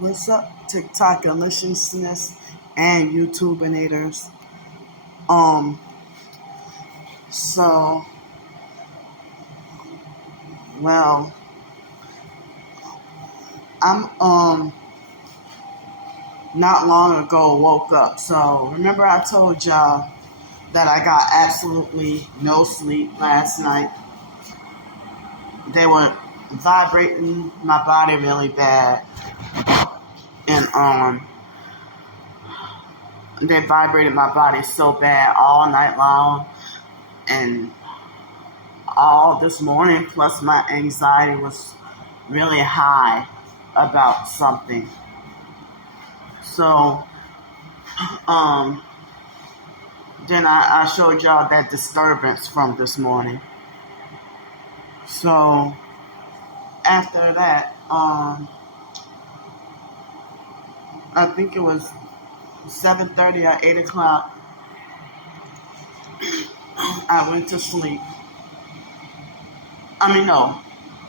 What's up, TikTok illusionists and YouTubeinators? Um, so, well, I'm not long ago woke up. So remember I told y'all that I got absolutely no sleep last night. They were vibrating my body really bad, and they vibrated my body so bad all night long, and all this morning, plus my anxiety was really high about something. So, then I showed y'all that disturbance from this morning. So, after that, I think it was 7:30 or 8 o'clock, I went to sleep. No,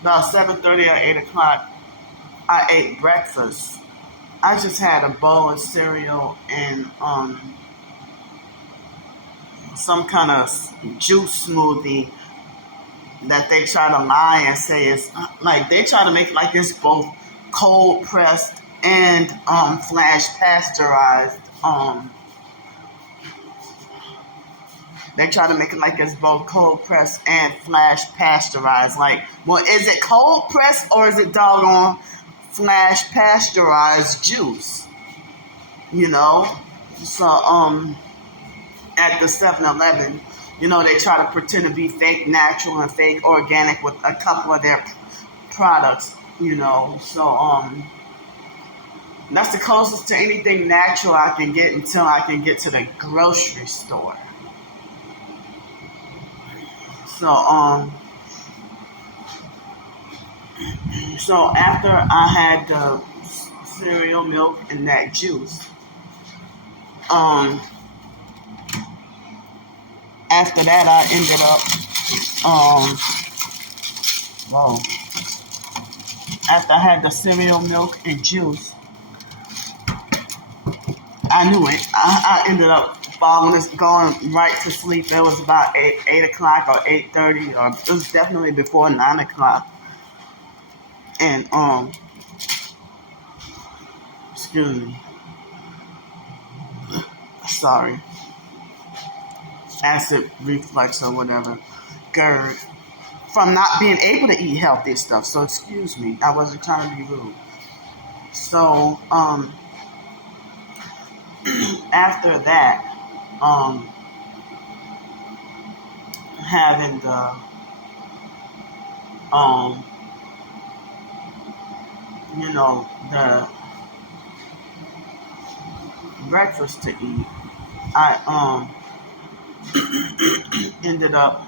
about 7:30 or 8 o'clock, I ate breakfast. I just had a bowl of cereal and some kind of juice smoothie that they try to lie and say is like they try to make it like it's both cold pressed and flash pasteurized. They try to make it like it's both cold pressed and flash pasteurized. Like, well, is it cold pressed or is it doggone flash pasteurized juice? You know? So at the 7-Eleven, they try to pretend to be fake natural and fake organic with a couple of their products, So that's the closest to anything natural I can get until I can get to the grocery store. So so after I had the cereal, milk, and that juice, after that I ended up after I had the cereal, milk, and juice, I knew it. I ended up going right to sleep. It was about 8 o'clock or 8:30, or it was definitely before 9 o'clock. And excuse me, sorry, acid reflux or whatever, GERD, from not being able to eat healthy stuff. So excuse me, I wasn't trying to be rude. So after that, having the the breakfast to eat, I ended up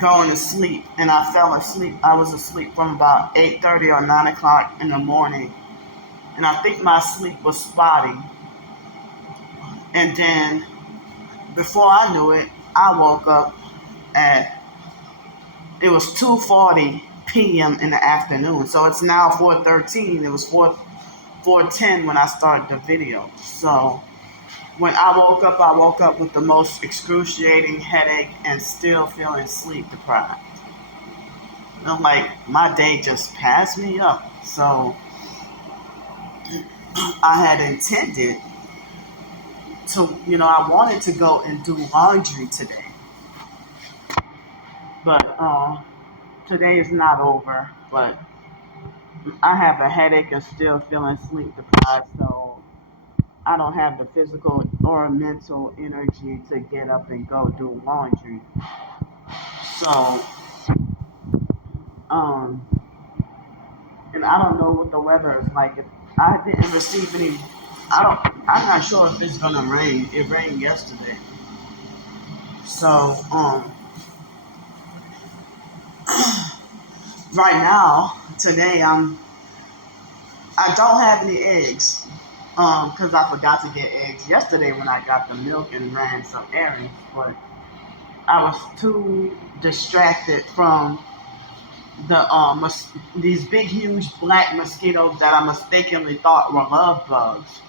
going to sleep, and I fell asleep. I was asleep from about 8:30 or 9 o'clock in the morning, and I think my sleep was spotty. And then before I knew it, I woke up at, it was 2:40 p.m. in the afternoon. So it's now 4:13. It was 4:10 when I started the video. So when I woke up with the most excruciating headache and still feeling sleep deprived. I'm like, my day just passed me up. So I had intended to, I wanted to go and do laundry today. But today is not over. But I have a headache and still feeling sleep deprived. So I don't have the physical or mental energy to get up and go do laundry. So, and I don't know what the weather is like. If I didn't receive any, I'm not sure if it's gonna rain. It rained yesterday. So, right now, today, I don't have any eggs. Because I forgot to get eggs yesterday when I got the milk and ran some errands, but I was too distracted from these big, huge black mosquitoes that I mistakenly thought were love bugs.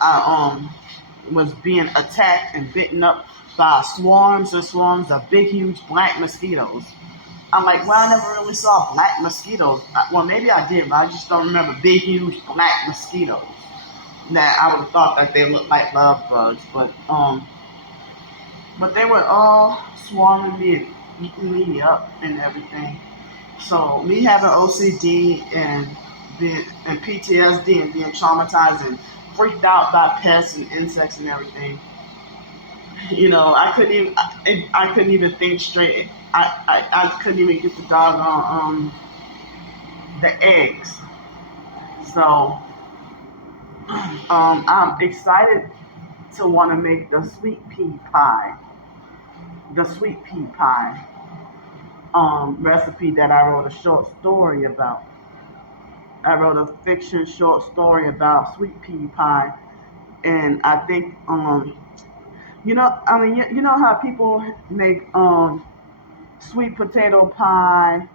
I was being attacked and bitten up by swarms and swarms of big, huge black mosquitoes. I'm like, well, I never really saw black mosquitoes. Well, maybe I did, but I just don't remember big, huge black mosquitoes. That I would have thought that they looked like love bugs, but they were all swarming me and eating me up and everything. So me having OCD and PTSD and being traumatized and freaked out by pests and insects and everything, I couldn't even think straight. I couldn't even get the doggone the eggs. So I'm excited to want to make the sweet pea pie. The sweet pea pie recipe that I wrote a short story about. I wrote a fiction short story about sweet pea pie, and I think you know how people make sweet potato pie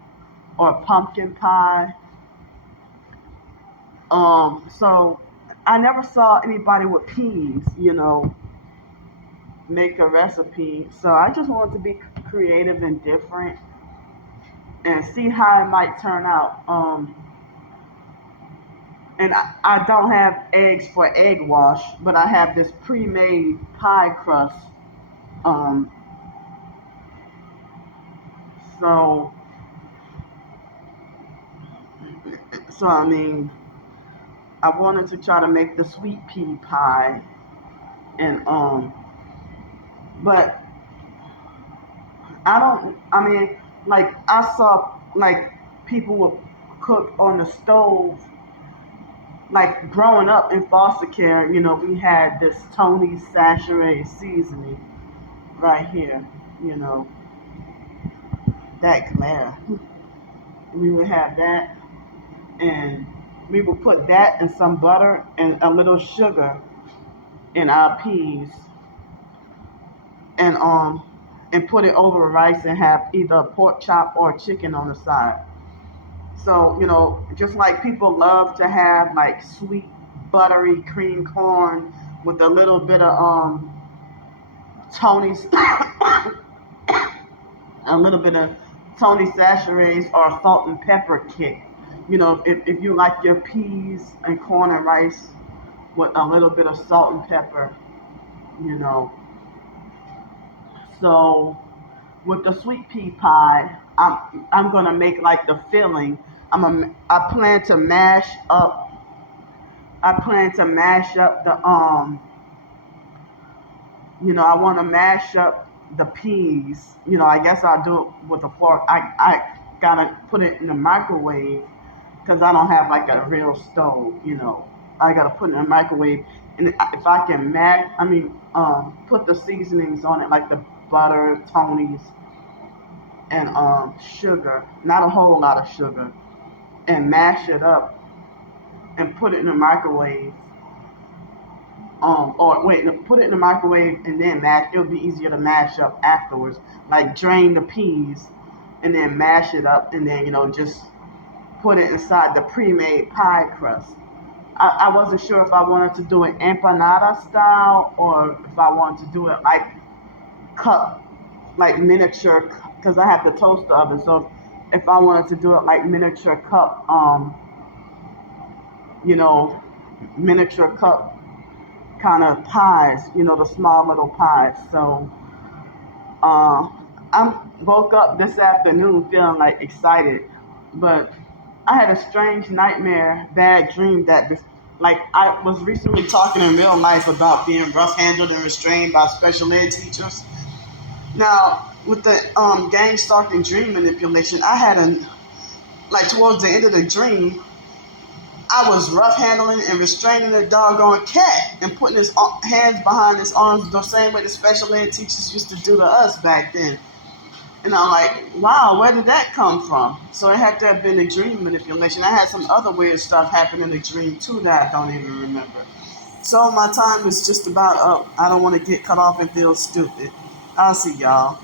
or pumpkin pie. So I never saw anybody with peas, make a recipe. So I just wanted to be creative and different and see how it might turn out. And I don't have eggs for egg wash, but I have this pre-made pie crust. So I mean, I wanted to try to make the sweet pea pie, and but like I saw like people would cook on the stove. Like growing up in foster care, we had this Tony's Sachet seasoning right here, that glare. We would have that, and we would put that and some butter and a little sugar in our peas, and put it over rice and have either a pork chop or chicken on the side. So, just like people love to have like sweet, buttery cream corn with a little bit of Tony's, a little bit of Tony Sachets or salt and pepper kick. If you like your peas and corn and rice with a little bit of salt and pepper, So with the sweet pea pie, I'm gonna make like the filling. I plan to mash up the I want to mash up the peas. I guess I'll do it with a fork. I gotta put it in the microwave because I don't have like a real stove. I gotta put it in the microwave, and if I can put the seasonings on it like the butter, Tony's, and sugar, not a whole lot of sugar, and mash it up and put it in the microwave. Put it in the microwave and then mash. It'll be easier to mash up afterwards. Like drain the peas and then mash it up, and then just put it inside the pre-made pie crust. I wasn't sure if I wanted to do it empanada style or if I wanted to do it like cup, like miniature, because I have the toaster oven. So if I wanted to do it like miniature cup, miniature cup kind of pies, the small little pies. So I woke up this afternoon feeling like excited, but I had a strange nightmare, bad dream that I was recently talking in real life about being rough handled and restrained by special ed teachers. Now, with the gang stalking dream manipulation, I had towards the end of the dream, I was rough handling and restraining a doggone cat and putting his hands behind his arms the same way the special ed teachers used to do to us back then. And I'm like, wow, where did that come from? So it had to have been a dream manipulation. I had some other weird stuff happen in the dream too that I don't even remember. So my time is just about up. I don't want to get cut off and feel stupid. I'll see y'all.